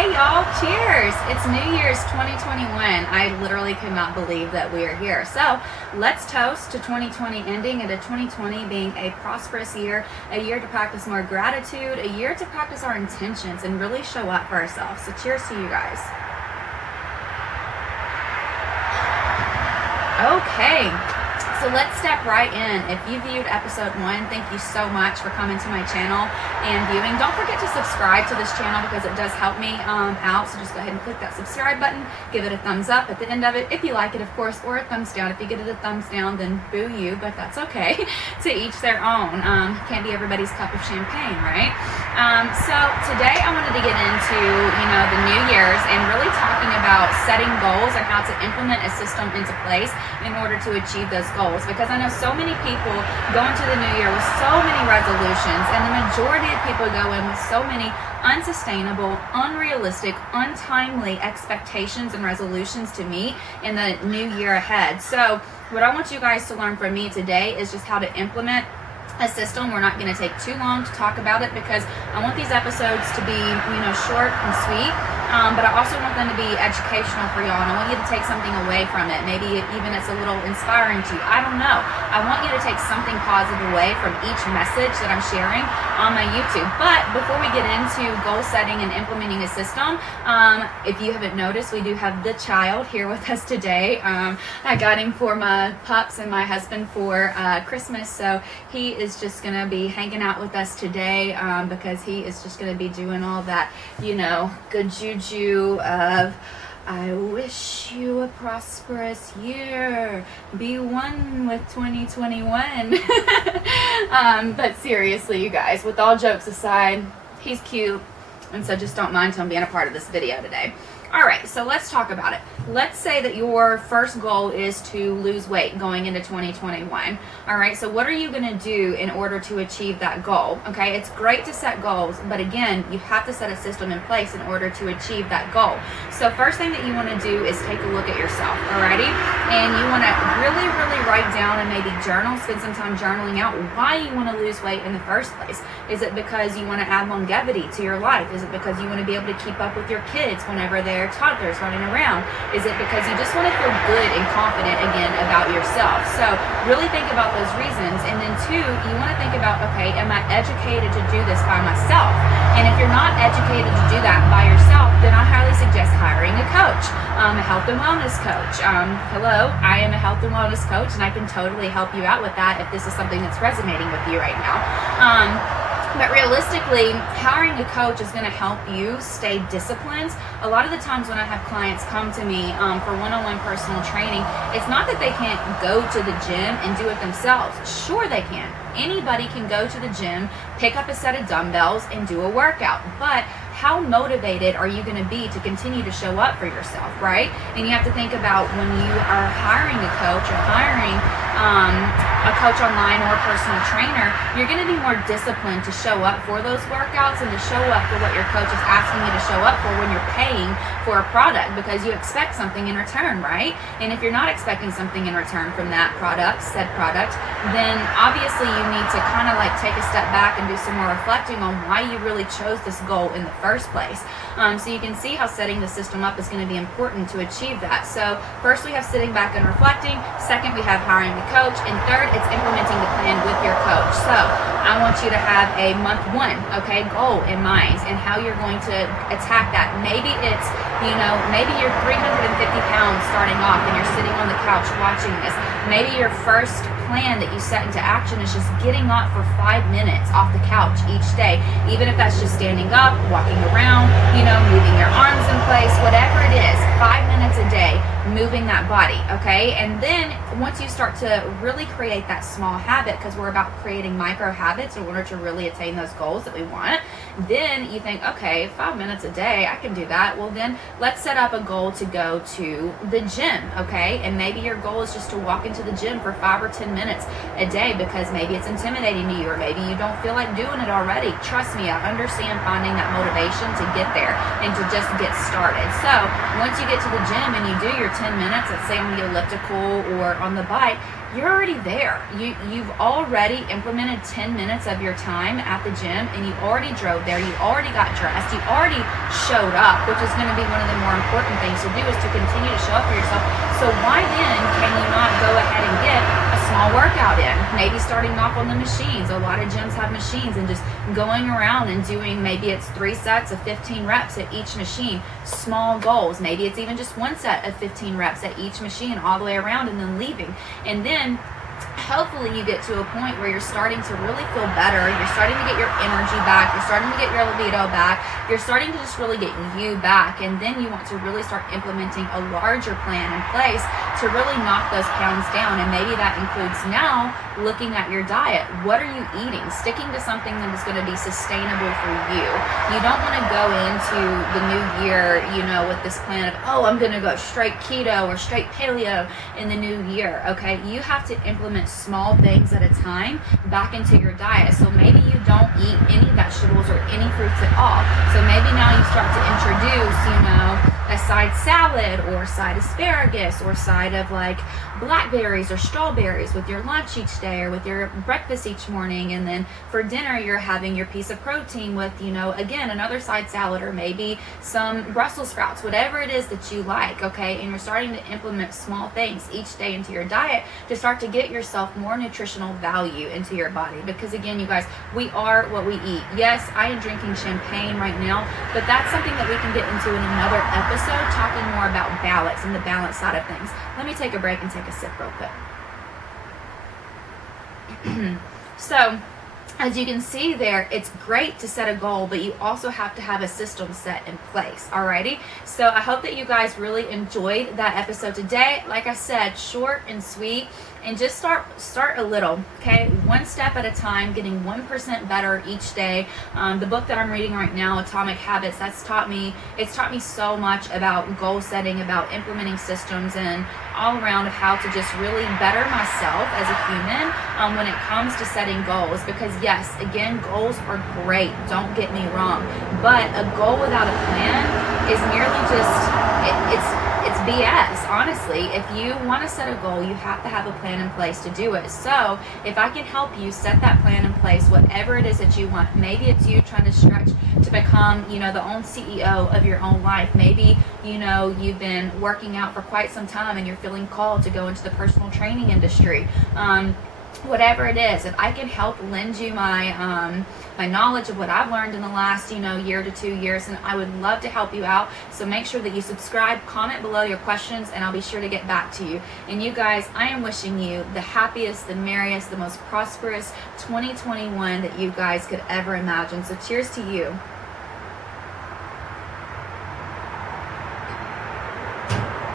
Hey y'all, cheers! It's New Year's 2021. I literally could not believe that we are here. So let's toast to 2020 ending and to 2020 being a prosperous year, a year to practice more gratitude, a year to practice our intentions and really show up for ourselves. So cheers to you guys. Okay. So let's step right in. If you viewed episode 1, thank you so much for coming to my channel and viewing. Don't forget to subscribe to this channel because it does help me out. So just go ahead and click that subscribe button. Give it a thumbs up at the end of it if you like it, of course, or a thumbs down. If you get it a thumbs down, then boo you, but that's okay. To each their own. Can't be everybody's cup of champagne, right? So today I wanted to get into, the New Year's and really talking about setting goals and how to implement a system into place in order to achieve those goals. Because I know so many people go into the new year with so many resolutions, and the majority of people go in with so many unsustainable, unrealistic, untimely expectations and resolutions to meet in the new year ahead. So what I want you guys to learn from me today is just how to implement a system. We're not going to take too long to talk about it because I want these episodes to be, short and sweet. But I also want them to be educational for y'all, and I want you to take something away from it. Maybe even it's a little inspiring to you. I don't know. I want you to take something positive away from each message that I'm sharing on my YouTube. But before we get into goal setting and implementing a system, if you haven't noticed, we do have the child here with us today. I got him for my pups and my husband for Christmas, so he is just going to be hanging out with us today because he is just going to be doing all that, good juju of I wish you a prosperous year, be one with 2021. But seriously, you guys, with all jokes aside, he's cute, and so just don't mind him being a part of this video today. All right, so let's talk about it. Let's say that your first goal is to lose weight going into 2021. All right, so what are you going to do in order to achieve that goal? Okay, it's great to set goals, but again, you have to set a system in place in order to achieve that goal. So first thing that you want to do is take a look at yourself, alrighty? And you want to really, really write down and maybe journal, spend some time journaling out why you want to lose weight in the first place. Is it because you want to add longevity to your life? Is it because you want to be able to keep up with your kids whenever they're toddlers running around? Is it because you just want to feel good and confident again about yourself? So really think about those reasons. And then 2, you want to think about, okay, am I educated to do this by myself? And if you're not educated to do that by yourself, then I highly suggest hiring a coach, a health and wellness coach. Hello, I am a health and wellness coach, and I can totally help you out with that if this is something that's resonating with you right now. But realistically, hiring a coach is going to help you stay disciplined. A lot of the times when I have clients come to me for one-on-one personal training, it's not that they can't go to the gym and do it themselves. Sure they can. Anybody can go to the gym, pick up a set of dumbbells, and do a workout. But how motivated are you going to be to continue to show up for yourself, right? And you have to think about when you are hiring a coach or hiring a coach online or a personal trainer, you're going to be more disciplined to show up for those workouts and to show up for what your coach is asking you to show up for when you're paying for a product, because you expect something in return, right? And if you're not expecting something in return from that product, said product, then obviously you need to kind of like take a step back and do some more reflecting on why you really chose this goal in the first place. So you can see how setting the system up is going to be important to achieve that. So first we have sitting back and reflecting. Second, we have hiring the coach. And third, it's implementing the plan with your coach. So I want you to have a month 1, goal in mind and how you're going to attack that. Maybe it's, maybe you're 350 pounds starting off and you're sitting on the couch watching this. Maybe your first plan that you set into action is just getting up for 5 minutes off the couch each day. Even if that's just standing up, walking around, moving your arms in place, whatever it is, 5 minutes a day, moving that body, okay? And then once you start to really create that small habit, because we're about creating micro habits in order to really attain those goals that we want, then you think, okay, 5 minutes a day, I can do that. Well, then let's set up a goal to go to the gym, okay? And maybe your goal is just to walk into the gym for 5 or 10 minutes a day because maybe it's intimidating to you, or maybe you don't feel like doing it already. Trust me, I understand finding that motivation to get there and to just get started. So once you get to the gym and you do your 10 minutes, let's say on the elliptical or on the bike, you're already there. You've already implemented 10 minutes of your time at the gym, and you already drove there. You already got dressed. You already showed up, which is going to be one of the more important things to do, is to continue to show up for yourself. So why then can you not go ahead and get a small workout in? Maybe starting off on the machines. A lot of gyms have machines, and just going around and doing, maybe it's 3 sets of 15 reps at each machine. Small goals. Maybe it's even just 1 set of 15 reps at each machine all the way around, and then leaving. And then hopefully you get to a point where you're starting to really feel better. You're starting to get your energy back. You're starting to get your libido back. You're starting to just really get you back. And then you want to really start implementing a larger plan in place to really knock those pounds down. And maybe that includes now looking at your diet. What are you eating? Sticking to something that is going to be sustainable for you. You don't want to go into the new year, with this plan of, oh, I'm going to go straight keto or straight paleo in the new year. Okay. You have to implement small things at a time back into your diet. So maybe you don't eat any vegetables or any fruits at all. So maybe now you start to introduce, a side salad or side asparagus or side of like blackberries or strawberries with your lunch each day or with your breakfast each morning. And then for dinner, you're having your piece of protein with, again, another side salad or maybe some Brussels sprouts, whatever it is that you like. Okay. And you're starting to implement small things each day into your diet to start to get yourself more nutritional value into your body. Because again, you guys, we are what we eat. Yes, I am drinking champagne right now, but that's something that we can get into in another episode, talking more about balance and the balance side of things. Let me take a break and take a sip real quick. So, as you can see there, it's great to set a goal, but you also have to have a system set in place. Alrighty. So I hope that you guys really enjoyed that episode today. Like I said, short and sweet, and just start a little, okay? 1 step at a time, getting 1% better each day. The book that I'm reading right now, Atomic Habits, it's taught me so much about goal setting, about implementing systems, and all around of how to just really better myself as a human when it comes to setting goals. Because yes, again, goals are great, don't get me wrong, but a goal without a plan is merely just, it's BS, honestly. If you want to set a goal, you have to have a plan in place to do it. So if I can help you set that plan in place, whatever it is that you want, maybe it's you trying to stretch to become, the own CEO of your own life. Maybe, you've been working out for quite some time and you're feeling called to go into the personal training industry. Whatever it is, if I can help lend you my my knowledge of what I've learned in the last year to 2 years, and I would love to help you out. So make sure that you subscribe, comment below your questions, and I'll be sure to get back to you. And you guys, I am wishing you the happiest, the merriest, the most prosperous 2021 that you guys could ever imagine. So cheers to you.